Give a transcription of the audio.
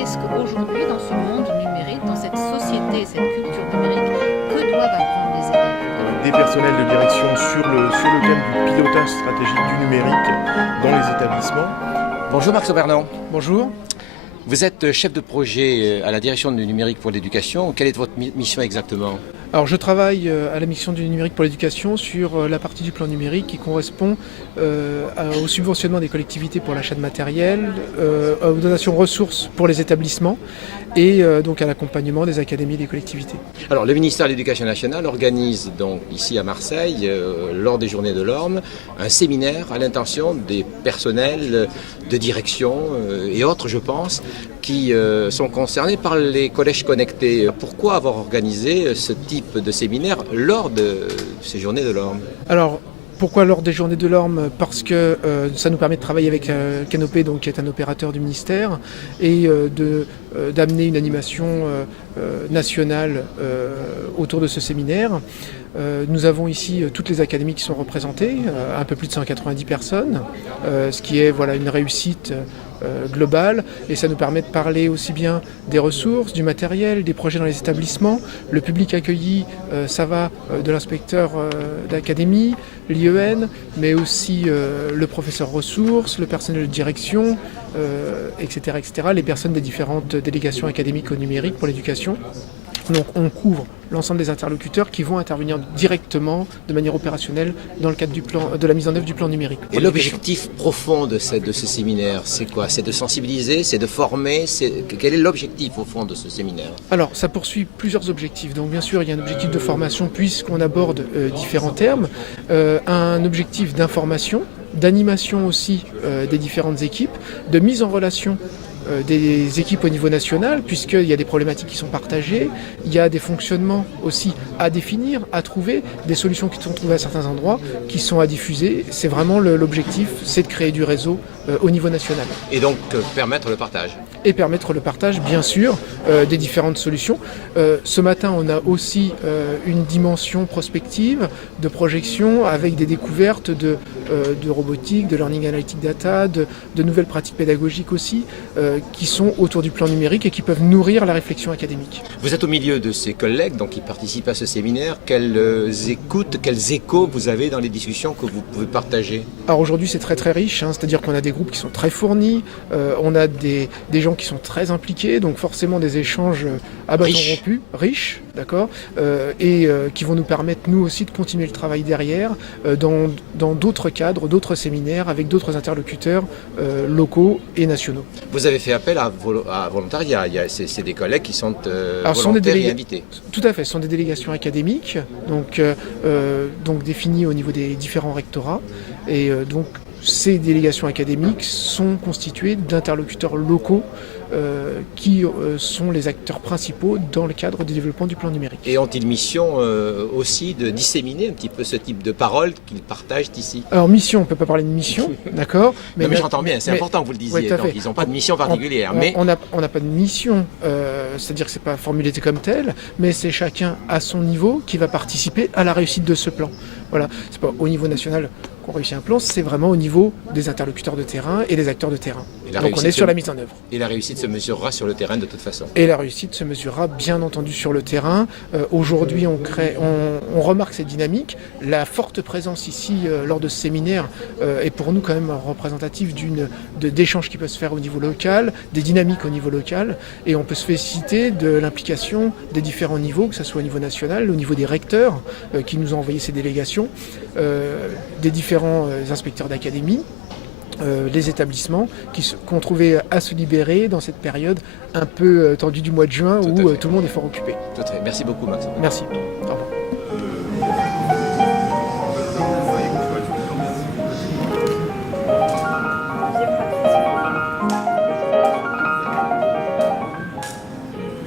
qu'est-ce qu'aujourd'hui, dans ce monde numérique, dans cette société, cette culture numérique, que doivent apprendre les élèves? Des personnels de direction sur le thème du pilotage stratégique du numérique dans les établissements. Bonjour Marc Sauvernon. Bonjour. Vous êtes chef de projet à la direction du numérique pour l'éducation. Quelle est votre mission exactement ? Alors je travaille à la mission du numérique pour l'éducation sur la partie du plan numérique qui correspond au subventionnement des collectivités pour l'achat de matériel, aux donations ressources pour les établissements et donc à l'accompagnement des académies et des collectivités. Alors le ministère de l'Éducation nationale organise donc ici à Marseille, lors des Journées de l'Orme, un séminaire à l'intention des personnels de direction et autres, je pense, qui sont concernés par les collèges connectés. Pourquoi avoir organisé ce type de séminaire lors de ces Journées de l'Orme ? Alors, pourquoi lors des Journées de l'Orme ? Parce que ça nous permet de travailler avec Canopé, donc, qui est un opérateur du ministère, et d'amener une animation nationale autour de ce séminaire. Nous avons ici toutes les académies qui sont représentées, un peu plus de 190 personnes, ce qui est une réussite globale, et ça nous permet de parler aussi bien des ressources, du matériel, des projets dans les établissements. Le public accueilli, ça va de l'inspecteur d'académie, l'IEN, mais aussi le professeur ressources, le personnel de direction, etc., etc., les personnes des différentes délégations académiques au numérique pour l'éducation. Donc on couvre l'ensemble des interlocuteurs qui vont intervenir directement, de manière opérationnelle, dans le cadre de la mise en œuvre du plan numérique. Et l'objectif profond de ce séminaire, c'est quoi ? C'est de sensibiliser, c'est de former, quel est l'objectif au fond de ce séminaire ? Alors ça poursuit plusieurs objectifs. Donc bien sûr il y a un objectif de formation puisqu'on aborde différents termes, un objectif d'information, d'animation aussi des différentes équipes, de mise en relation des équipes au niveau national, puisqu'il y a des problématiques qui sont partagées, il y a des fonctionnements aussi à définir, à trouver, des solutions qui sont trouvées à certains endroits, qui sont à diffuser. C'est vraiment l'objectif, c'est de créer du réseau au niveau national. Et donc permettre le partage. Et permettre le partage, bien sûr, des différentes solutions. Ce matin, on a aussi une dimension prospective, de projection, avec des découvertes de robotique, de learning analytic data, de nouvelles pratiques pédagogiques aussi, qui sont autour du plan numérique et qui peuvent nourrir la réflexion académique. Vous êtes au milieu de ces collègues donc, qui participent à ce séminaire. Quelles écoutes, quels échos vous avez dans les discussions que vous pouvez partager ? Alors aujourd'hui c'est très très riche, c'est-à-dire qu'on a des groupes qui sont très fournis, on a des gens qui sont très impliqués, donc forcément des échanges à bâton rompu, riches, d'accord, et qui vont nous permettre nous aussi de continuer le travail derrière dans d'autres cadres, d'autres séminaires avec d'autres interlocuteurs locaux et nationaux. Vous avez fait appel à volontariat, c'est des collègues qui sont volontaires et invités. Tout à fait, ce sont des délégations académiques, donc définies au niveau des différents rectorats, et donc ces délégations académiques sont constituées d'interlocuteurs locaux qui sont les acteurs principaux dans le cadre du développement du plan numérique. Et ont-ils mission aussi de disséminer un petit peu ce type de paroles qu'ils partagent ici ? Alors mission, on ne peut pas parler de mission, d'accord ? Mais j'entends bien, c'est important que vous le disiez, donc ils n'ont pas de mission particulière. On n'a pas de mission, c'est-à-dire que ce n'est pas formulé comme tel, mais c'est chacun à son niveau qui va participer à la réussite de ce plan. Voilà, c'est pas au niveau national qu'on réussit un plan, c'est vraiment au niveau des interlocuteurs de terrain et des acteurs de terrain. Donc on est sur la mise en œuvre. Et la réussite se mesurera sur le terrain de toute façon. Et la réussite se mesurera bien entendu sur le terrain. Aujourd'hui on remarque cette dynamique. La forte présence ici lors de ce séminaire est pour nous quand même représentative d'échanges qui peuvent se faire au niveau local, des dynamiques au niveau local, et on peut se féliciter de l'implication des différents niveaux, que ce soit au niveau national, au niveau des recteurs qui nous ont envoyé ces délégations, des différents inspecteurs d'académie, les établissements qui ont trouvé à se libérer dans cette période un peu tendue du mois de juin où tout le monde est fort occupé. Merci beaucoup Max. Merci. Au revoir.